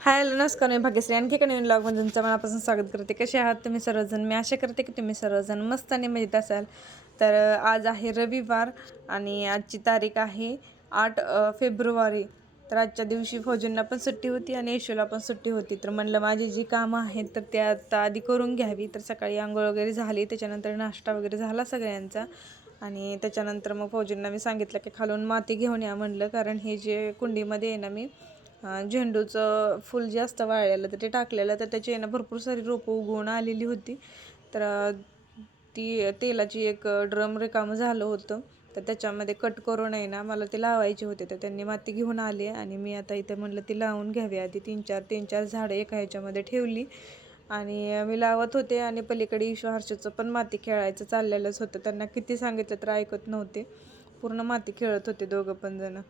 Hi hello नमस्कार, मी भाग्यश्री आणखी एका नवीन ब्लॉगमध्ये तुमचं मनापासून स्वागत करते. कसे आहात तुम्ही सर्वजण? मी आशा करते की तुम्ही सर्वजण मस्त आणि मजेत असाल. तर आज आहे रविवार आणि आजची तारीख आहे 8 फेब्रुवारी. तर आजच्या दिवशी फौजींना पण सुट्टी होती आणि यशूला पण सुट्टी होती. तर म्हणलं माझी जी कामं आहेत तर त्या आता आधी करून घ्यावी. तर सकाळी आंघोळ वगैरे झाली, त्याच्यानंतर नाश्ता वगैरे झाला सगळ्यांचा. आणि त्याच्यानंतर मग फौजींना मी सांगितलं की खालून माती घेऊन या म्हणलं, कारण हे जे कुंडीमध्ये आहे ना मी झेंडूचं फूल जे असतं वाळलेलं तर ते टाकलेलं, तर त्याची आहे ना भरपूर सारी रोपं उगवून आलेली होती. तर ती तेलाची एक ड्रम रिकामं झालं होतं, तर त्याच्यामध्ये कट करून आहे ना मला ते लावायचे होते. तर त्यांनी माती घेऊन आली आणि मी आता इथे म्हटलं ती लावून घ्यावी. आधी तीन चार झाडं एका ह्याच्यामध्ये ठेवली आणि मी लावत होते. आणि पलीकडे ईशू हर्षचं पण माती खेळायचं चाललेलंच होतं. त्यांना किती सांगितलं तर ऐकत नव्हते, पूर्ण माती खेळत होते दोघं पण जण.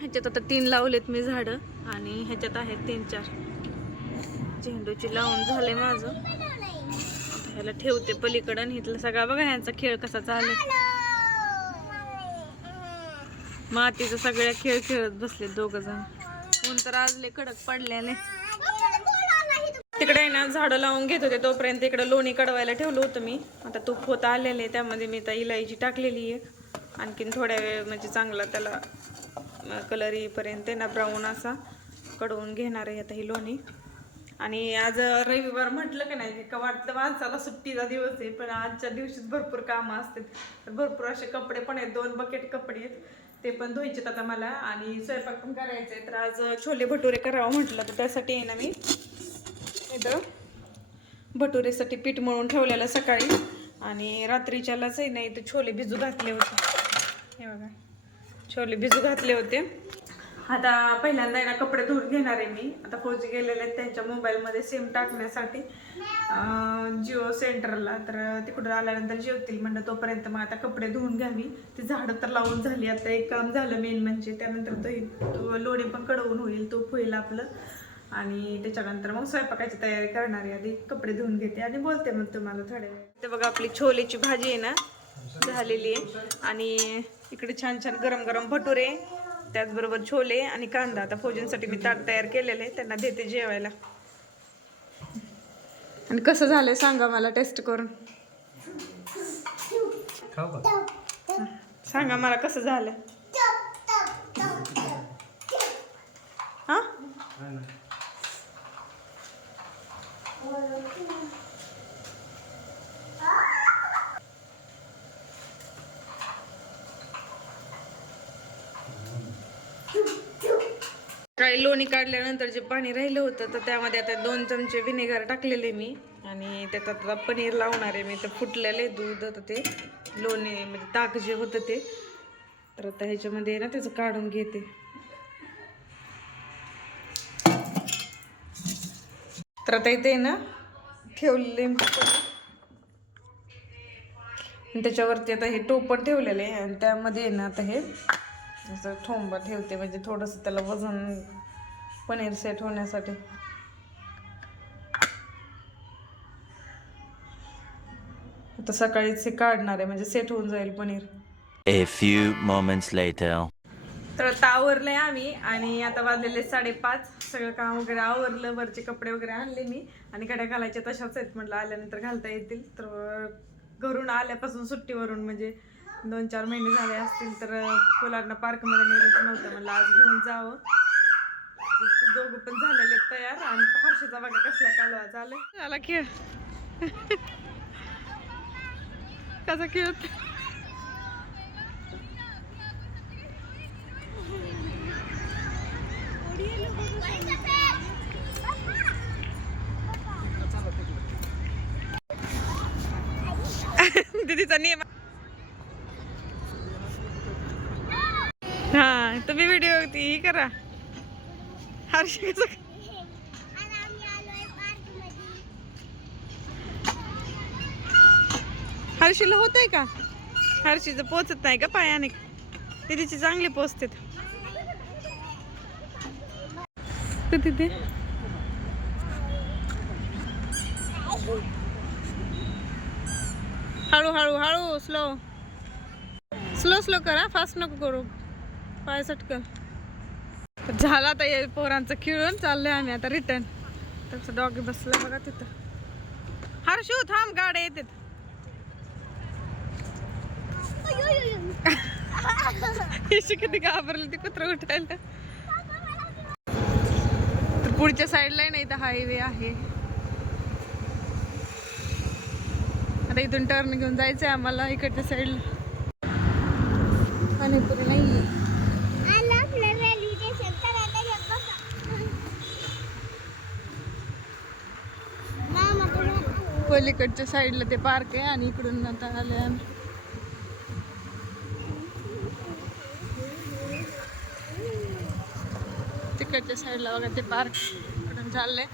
ह्याच्यात आता 3 लावलेत मी झाडं आणि ह्याच्यात आहेत 3-4 झेंडूची लावून झाले माझं. आता ह्याला ठेवते पलीकडं आणि इथलं सगळा बघा ह्यांचा खेळ कसा चालू. मातीचा सगळ्या खेळ खेळत बसले दोघ जण. ऊन तर आज लय कडक पडल्याने. तिकडे ना झाडं लावून घेत होते तोपर्यंत इकडे लोणी कडवायला ठेवलं होतं मी. आता तूप होत आलेले, त्यामध्ये मी आता इलायची टाकलेली आहे. आणखीन थोड्या वेळ म्हणजे चांगला त्याला कलर येईपर्यंत ना ब्राऊन असा कडवून घेणार आहे आता ही लोणी. आणि आज रविवार म्हटलं की नाही का वाटतं माणसाला सुट्टीचा दिवस आहे, पण आजच्या दिवशीच भरपूर कामं असतात. तर भरपूर असे कपडे पण आहेत, 2 बकेट कपडे आहेत, ते पण धुवायचेत आता मला. आणि स्वयंपाक पण करायचा आहे. तर आज छोले भटुरे करावं म्हटलं, तर त्यासाठी आहे ना मी इथं भटुरेसाठी पीठ मळून ठेवलेलं सकाळी. आणि रात्रीच्यालाच आहे ना इथे छोले भिजू घातले होते. हे बघा, छोले भिजू घातले होते. आता पहिल्यांदा आहे ना कपडे धुवून घेणार आहे मी. आता फौजी गेलेले आहेत त्यांच्या मोबाईलमध्ये सिम टाकण्यासाठी जिओ सेंटरला. तर तिकडून आल्यानंतर जेवतील म्हणलं, तोपर्यंत मग आता कपडे धुवून घ्यावी. ती झाडं तर लावून झाली. आता एक काम झालं मेन म्हणजे, त्यानंतर तो लोणी पण कडवून होईल, तूप होईल आपलं. आणि त्याच्यानंतर मग स्वयंपाकाची तयारी करणार आहे. आधी कपडे धुवून घेते आणि बोलते मग तुम्हाला थोड्या वेळ. ते बघा आपली छोलेची भाजी आहे ना झालेली आहे. आणि इकडे छान छान गरम गरम भटुरे, त्याचबरोबर छोले आणि कांदा. आता फौजींसाठी मी ताट तयार केलेलं आहे, त्यांना देते जेवायला. आणि कसं झालंय सांगा मला टेस्ट करून. सांगा मला कसं झालं. हा काही लोणी काढल्यानंतर जे पाणी राहिलं होतं तर त्यामध्ये आता 2 चमचे व्हिनेगर टाकलेले मी. आणि त्यात आता पनीर लावणार आहे मी. तर फुटलेले दूध होतं ते लोणी म्हणजे ताक जे होतं ते. तर आता ह्याच्यामध्ये ना त्याचं काढून घेते. तर आता इथे ना ठेवलेले त्याच्यावरती आता हे टोपण ठेवलेलं आहे. आणि त्यामध्ये ना आता हे असं ठोंबा ठेवते, म्हणजे थोडंसं त्याला वजन पनीर सेट होण्यासाठी. आता सकाळीच हे काढणार आहे म्हणजे सेट होऊन जाईल paneer. A few moments later. तर आता आवरलंय आम्ही आणि आता वाजलेले 5:30. सगळं काम वगैरे आवरलं, वरचे कपडे वगैरे आणले मी. आणि कड्या घालायच्या तशाच आहेत म्हटलं, आल्यानंतर घालता येतील. तर घरून आल्यापासून सुट्टीवरून म्हणजे 2-4 महिने झाले असतील, तर मुलांना पार्कमध्ये नेलंच नव्हतं. म्हणलं आज घेऊन जावं. ते दोघं पण झालेले तयार. आणि हर्षीचा बघा कसला कालवा चालू झाला खेळ. कसा खेळत. दीदीचा नियम. हा तुम्ही व्हिडिओ ही करा. हर्षी कसं हर्षीला होतंय का? हर्षीचं पोचत नाही का पायाने. दीदीची चांगली पोचते. तिथे हळू हळू हळू स्लो स्लो स्लो करा, फास्ट नको करू, पाय सटकल. झाला आता हे पोरांचं खेळून चाललोय आम्ही आता रिटर्न. त्याचं डॉगी बसला बघा तिथं. हर्षू थांब, गाड्या येतात. हिशी किती घाबरली ती कुत्रं उठायला. तर पुढच्या साईडला नाही तर हायवे आहे. आता इथून टर्न घेऊन जायचंय आम्हाला इकडच्या साईडला. पाणीपुरी नाहीये. पलीकडच्या साईडला ते पार्क आहे आणि इकडून आता आले आम्ही. तिकडच्या साईडला बघा ते पार्क इकडून चाललंय.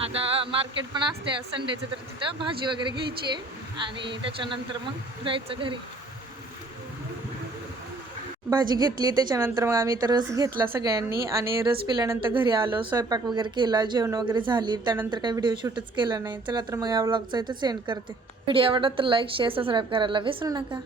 आता मार्केट पण असते संडेचं, तर तिथं भाजी वगैरे घ्यायची आहे आणि त्याच्यानंतर मग जायचं घरी. भाजी घेतली त्याच्यानंतर मग आम्ही तर रस घेतला सगळ्यांनी आणि रस पिल्यानंतर घरी आलो, स्वयंपाक वगैरे केला, जेवण वगैरे झाली. त्यानंतर काही व्हिडिओ शूटच केला नाही. चला तर मग या व्लॉगचं इथं सेंड करते. व्हिडिओ आवडला तर लाईक शेअर सबस्क्राईब करायला विसरू नका.